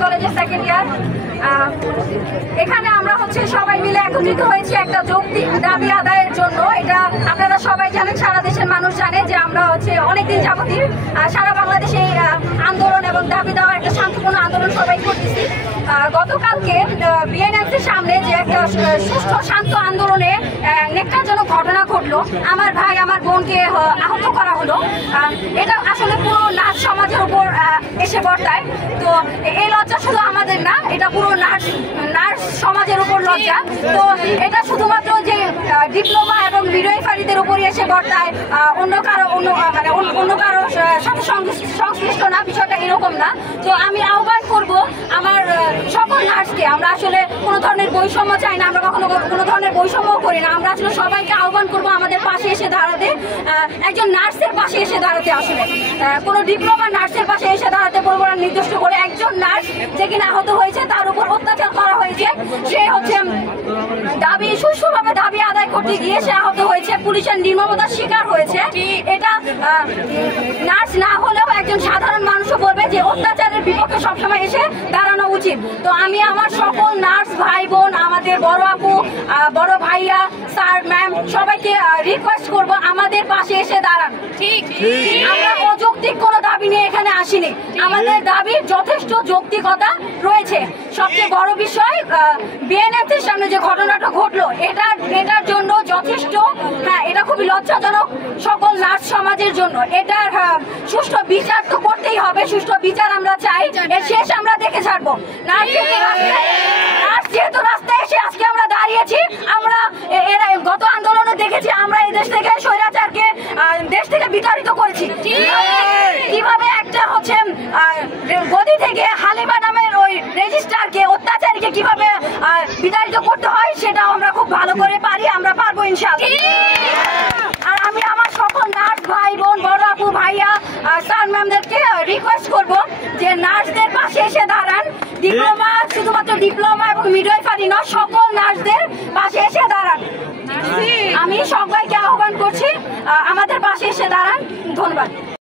কলেজের second year, এখানে আমরা সবাই মিলে একত্রিত হয়েছি একটা যৌক্তিক দাবি আদায়ের জন্য। এটা আপনারা সবাই জানেন, সারা দেশের মানুষ জানে যে আমরা অনেকদিন যাবতীয় সারা বাংলাদেশে আন্দোলন এবং দাবি দেওয়া একটা শান্তিপূর্ণ আন্দোলন সবাই করতেছি। গতকালকে বিএনএমসির সামনে যে একটা সুষ্ঠু শান্ত আন্দোলনে নেকটারজনক ঘটনা ঘটলো, আমার ভাই আমার বোনকে আহত করা হলো। এটা আসলে পুরো নাচ সমাজের উপর এসে বর্তায়। তো এই লজ্জা শুধু আমাদের না, এটা পুরো নাচ সমাজের উপর লজ্জা। তো এটা শুধুমাত্র যে ডিপ্লোমা এবং মিডওয়াইফারিদের উপরই এসে বর্তায়, অন্য কারো সাথে সংশ্লিষ্ট না, বিষয়টা এরকম না। তো আমি আহ্বান করব আমার সকল নার্সকে, আমরা আসলে কোনো ধরনের বৈষম্য চাই না, আমরা কখনো কোনো ধরনের বৈষম্য করি না। আমরা আসলে সবাইকে আহ্বান করব আমাদের পাশে এসে দাঁড়াতে, একজন নার্সের পাশে এসে দাঁড়াতে। আসলে কোনো ডিপ্লোমা নার্সের পাশে এসে দাঁড়াতে বলবো না, নির্দিষ্ট করে একজন নার্স যে কিনা আহত হয়েছে, তার উপর অত্যাচার করা হয়েছে, সে সুষ্ঠুভাবে দাবি আদায় করতে গিয়ে সে আহত হয়েছে, পুলিশের নির্মমতার শিকার হয়েছে। এটা নার্স না হলেও একজন সাধারণ মানুষও বলবে যে অত্যাচারের বিপক্ষে সবসময় এসে দাঁড়ানো উচিত। তো আমি আমার সকল নার্স ভাই বোন, আমাদের বড় আপু, বড় ভাইয়া, স্যার, ম্যাম সবাইকে রিকোয়েস্ট করব আমাদের পাশে এসে দাঁড়ান। ঠিক, আমরা অযৌক্তিক কোনো দাবি নিয়ে এখানে আসিনি, আমাদের দাবির যথেষ্ট যৌক্তিকতা রয়েছে। সবচেয়ে বড় বিষয় বিএনএফসির সামনে যে ঘটনাটা ঘটলো, এটার জন্য যথেষ্ট, এটা খুবই লজ্জাজনক সকল নার্স সমাজের জন্য। এটার সুষ্ঠু বিচার তো করতেই হবে, সুষ্ঠু বিচার আমরা চাই, এর শেষ আমরা দেখে ছাড়বো। নার্স যেহেতু রাস্তায় এসে আজকে আমরা দাঁড়িয়েছি, আমরা গত আন্দোলনে দেখেছি আমরা এই দেশ থেকে স্বৈরাচারকে দেশ থেকে বিতাড়িত করেছি। কিভাবে একটা গদি থেকে হালিমা নামের ওই রেজিস্ট্রারকে, অত্যাচারীকে কিভাবে বিতাড়িত করতে হয় সেটাও আমরা খুব ভালো করে পারি, আমরা পারবো ইনশাআল্লাহ। আর আমি আমার সকল নার্স ভাই বোন, বড় আপু ভাইয়া, স্যার ম্যামদেরকে রিকোয়েস্ট করব যে নার্সদের পাশে এসে দাঁড়ান। ডিপ্লোমা, শুধুমাত্র ডিপ্লোমা এবং মিডওয়াইফারি নয়, সকল নার্সদের পাশে এসে দাঁড়ান। আমি সবাইকে আহ্বান করছি আমাদের পাশে এসে দাঁড়ান। ধন্যবাদ।